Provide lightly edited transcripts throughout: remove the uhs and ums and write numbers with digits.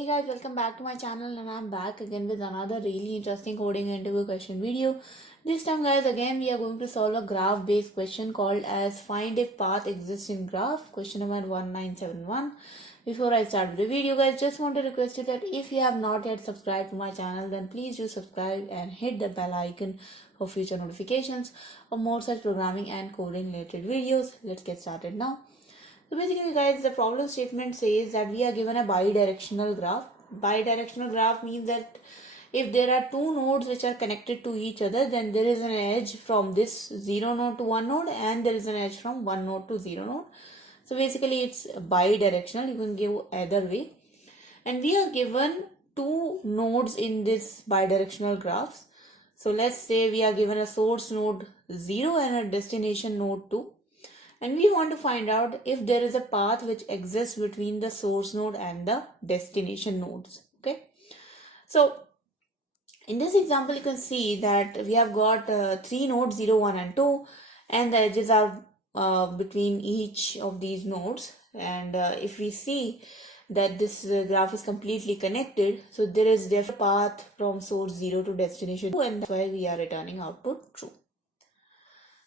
Hey guys, welcome back to my channel and I'm back again with another really interesting coding interview question video. This time guys, again we are going to solve a graph based question called as find if path exists in graph, question number 1971. Before I start with the video guys, just want to request you that if you have not yet subscribed to my channel, then please do subscribe and hit the bell icon for future notifications of more such programming and coding related videos. Let's get started now. So basically guys, the problem statement says that we are given a bidirectional graph. Bidirectional graph means that if there are two nodes which are connected to each other, then there is an edge from this 0 node to 1 node and there is an edge from 1 node to 0 node. So basically it's bidirectional, you can give either way. And we are given two nodes in this bidirectional graphs. So let's say we are given a source node 0 and a destination node 2. And we want to find out if there is a path which exists between the source node and the destination nodes. Okay. So in this example, you can see that we have got three nodes 0, 1 and 2 and the edges are between each of these nodes. And if we see that this graph is completely connected, so there is definitely a path from source 0 to destination 2 and that's why we are returning output true.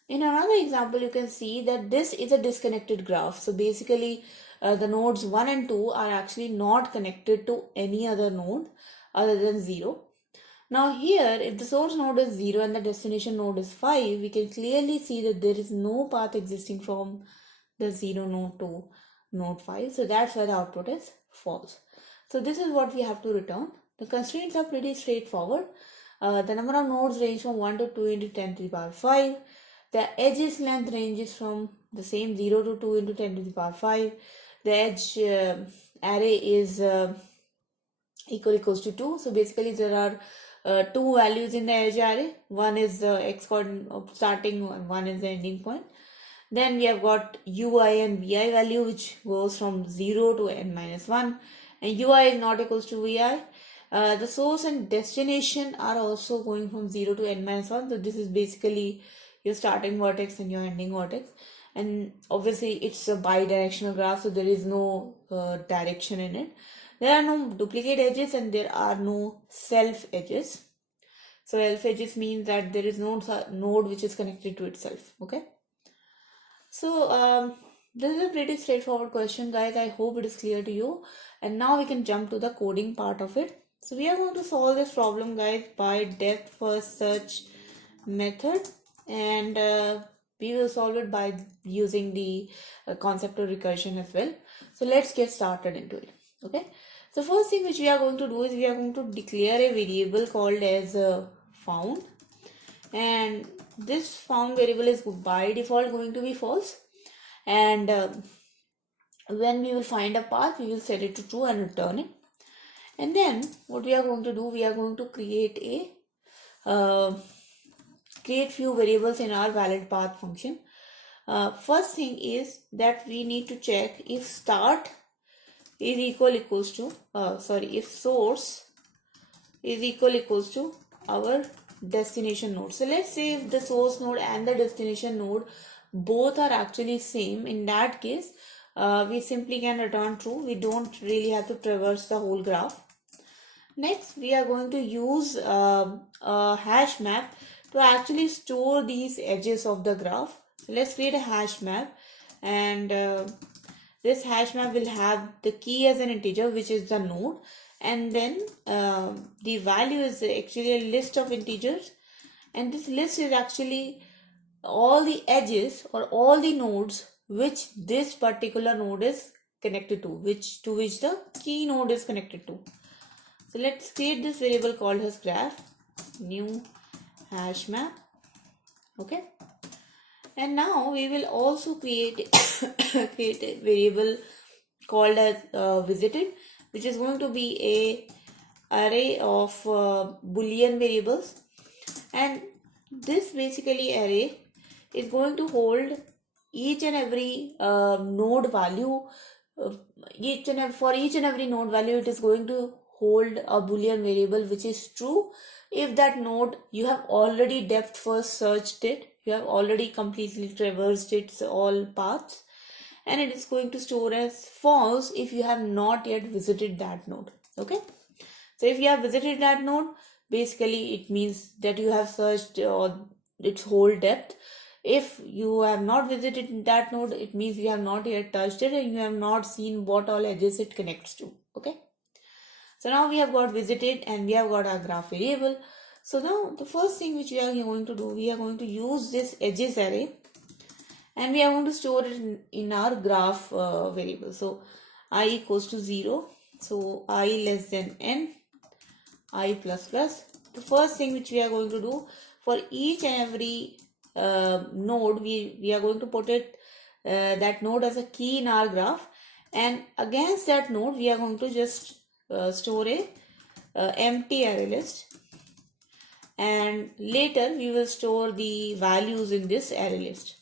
In another example, you can see that this is a disconnected graph. So basically, the nodes 1 and 2 are actually not connected to any other node other than 0. Now here, if the source node is 0 and the destination node is 5, we can clearly see that there is no path existing from the 0 node to node 5. So that's why the output is false. So this is what we have to return. The constraints are pretty straightforward. The number of nodes range from 1 to 2 into 10 to the power 5. The edge's length ranges from the same 0 to 2 into 10 to the power 5. The edge array is equals to 2. So basically there are two values in the edge array. One is the x coordinate of starting and one is the ending point. Then we have got ui and vi value which goes from 0 to n minus 1. And ui is not equals to vi. The source and destination are also going from 0 to n minus 1. So this is basically your starting vertex and your ending vertex, and obviously it's a bidirectional graph, so there is no direction in it. There are no duplicate edges and there are no self edges. So self edges means that there is no node which is connected to itself. Okay, so this is a pretty straightforward question guys. I hope it is clear to you, and now we can jump to the coding part of it. So we are going to solve this problem guys by depth first search method, and we will solve it by using the concept of recursion as well. So let's get started into it. Okay, so first thing which we are going to do is we are going to declare a variable called as found, and this found variable is by default going to be false, and when we will find a path we will set it to true and return it. And then what we are going to do, we are going to create few variables in our valid path function. First thing is that we need to check if start is equals to if source is equals to our destination node. So let's say if the source node and the destination node both are actually same, in that case we simply can return true. We don't really have to traverse the whole graph. Next we are going to use a hash map to actually store these edges of the graph. So let's create a hash map, and this hash map will have the key as an integer which is the node, and then the value is actually a list of integers, and this list is actually all the edges or all the nodes which this particular node is connected to, which the key node is connected to. So let's create this variable called as graph new hash map. Okay, and now we will also create create a variable called as visited, which is going to be a array of boolean variables, and this basically array is going to hold each and every node value. For each and every node value it is going to hold a boolean variable which is true if that node you have already depth first searched it, you have already completely traversed its all paths, and it is going to store as false if you have not yet visited that node. Okay, so if you have visited that node, basically it means that you have searched its whole depth. If you have not visited that node, it means you have not yet touched it and you have not seen what all edges it connects to. Okay, so now we have got visited and we have got our graph variable. So now the first thing which we are going to do, we are going to use this edges array and we are going to store it in our graph variable. So I equals to 0, so I less than n, I plus plus. The first thing which we are going to do, for each and every node, we are going to put it that node as a key in our graph, and against that node we are going to just store a empty array list, and later we will store the values in this array list.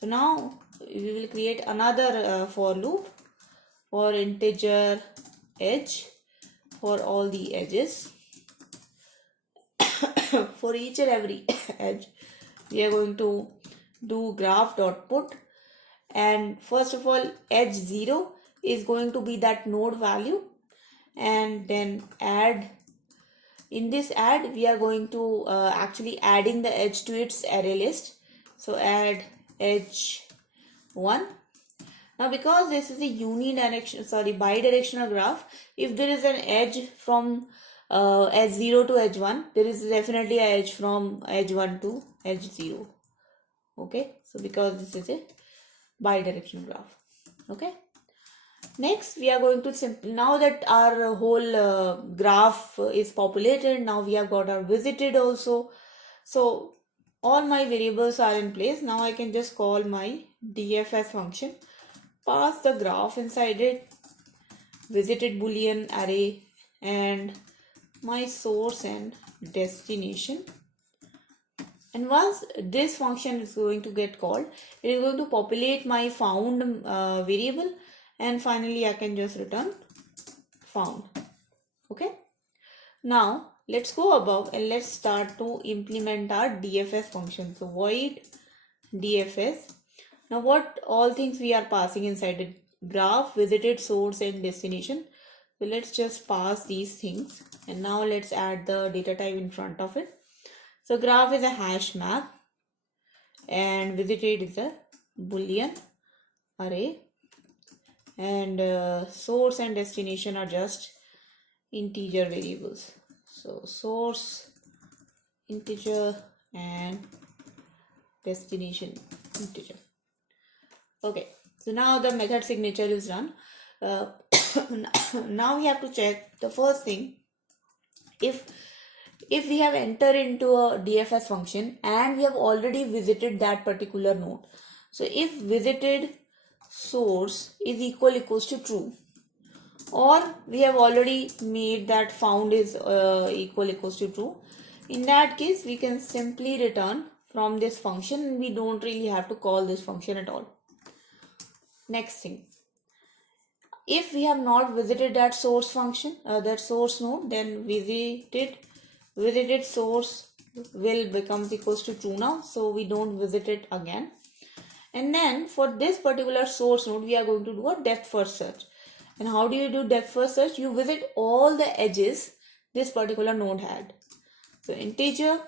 So now we will create another for loop for integer edge for all the edges. For each and every edge we are going to do graph.put, and first of all edge 0 is going to be that node value, and then add. In this add we are going to actually adding the edge to its array list, so add edge 1. Now because this is a bidirectional graph, if there is an edge from edge 0 to edge 1, there is definitely an edge from edge 1 to edge 0. Okay, so because this is a bidirectional graph. Okay, next we are going to now that our whole graph is populated, now we have got our visited also. So all my variables are in place. Now I can just call my DFS function, pass the graph inside it, visited boolean array, and my source and destination. And once this function is going to get called, it is going to populate my found variable, and finally I can just return found. Okay, now let's go above and let's start to implement our DFS function. So void DFS. Now what all things we are passing inside the graph, visited, source and destination. So let's just pass these things, and now let's add the data type in front of it. So graph is a hash map and visited is a boolean array, and source and destination are just integer variables. So source integer and destination integer. Okay, so now the method signature is done. Now we have to check the first thing, if we have entered into a DFS function and we have already visited that particular node. So if visited source is equals to true, or we have already made that found is equals to true, in that case we can simply return from this function and we don't really have to call this function at all. Next thing, if we have not visited that source function, that source node, then visited source will become equals to true now, so we don't visit it again. And then for this particular source node we are going to do a depth first search. And how do you do depth first search? You visit all the edges this particular node had. So integer,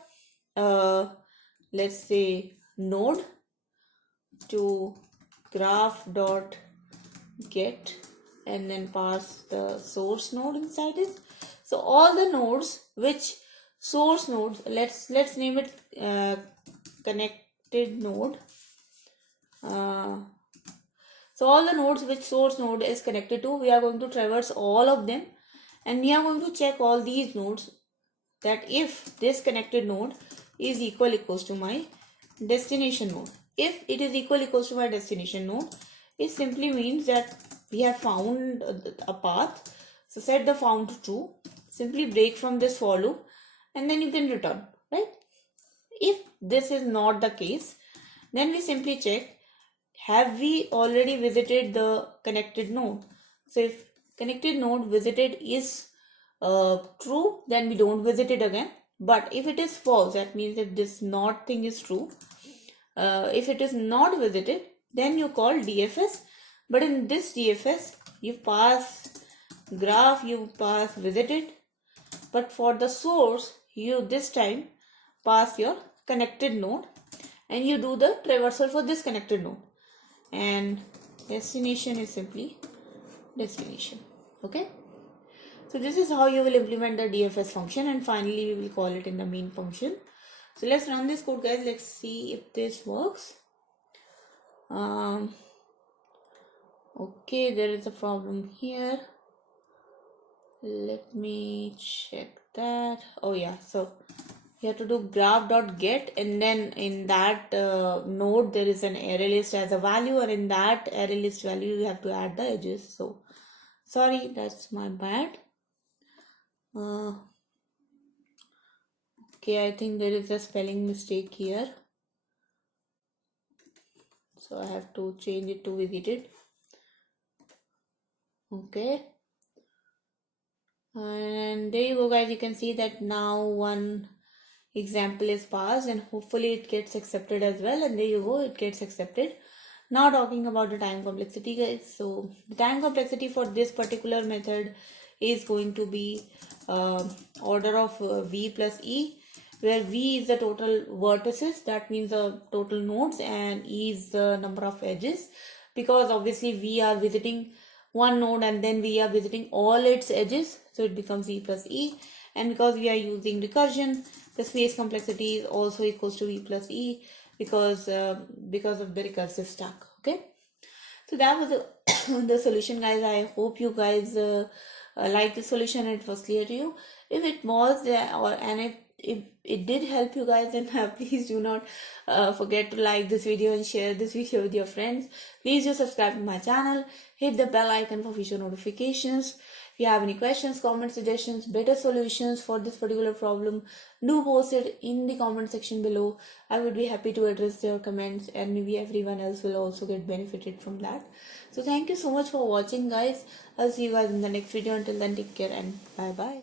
let's say node to graph dot get, and then pass the source node inside it. So all the nodes which source nodes, let's name it connected node. So all the nodes which source node is connected to, we are going to traverse all of them, and we are going to check all these nodes, that if this connected node is equals to my destination node. If it is equals to my destination node, it simply means that we have found a path. So set the found to true, simply break from this for loop, and then you can return, right? If this is not the case, then we simply check, have we already visited the connected node? So if connected node visited is true, then we don't visit it again. But if it is false, that means if this not thing is true, if it is not visited, then you call DFS. But in this DFS, you pass graph you pass visited, but for the source you this time pass your connected node and you do the traversal for this connected node, and destination is simply destination. Okay, so this is how you will implement the DFS function, and finally we will call it in the main function. So let's run this code, guys. Let's see if this works. Okay, there is a problem here. Let me check that. Oh yeah, so you have to do graph.get, and then in that node there is an array list as a value, and in that array list value you have to add the edges. So sorry, that's my bad. Okay, I think there is a spelling mistake here, so I have to change it to visited. Okay, and there you go, guys. You can see that now one example is passed, and hopefully it gets accepted as well. And there you go, it gets accepted. Now talking about the time complexity, guys. So the time complexity for this particular method is going to be order of v plus e, where v is the total vertices, that means the total nodes, and e is the number of edges, because obviously we are visiting one node and then we are visiting all its edges, so it becomes v plus e. And because we are using recursion, the space complexity is also equals to v plus e, because of the recursive stack. Okay, so that was the solution, guys. I hope you guys like the solution and it was clear to you. If it was if it did help you guys, then please do not forget to like this video and share this video with your friends. Please do subscribe to my channel, hit the bell icon for future notifications. If you have any questions, comments, suggestions, better solutions for this particular problem, do post it in the comment section below. I would be happy to address your comments, and maybe everyone else will also get benefited from that. So thank you so much for watching, guys. I'll see you guys in the next video. Until then, take care and bye bye.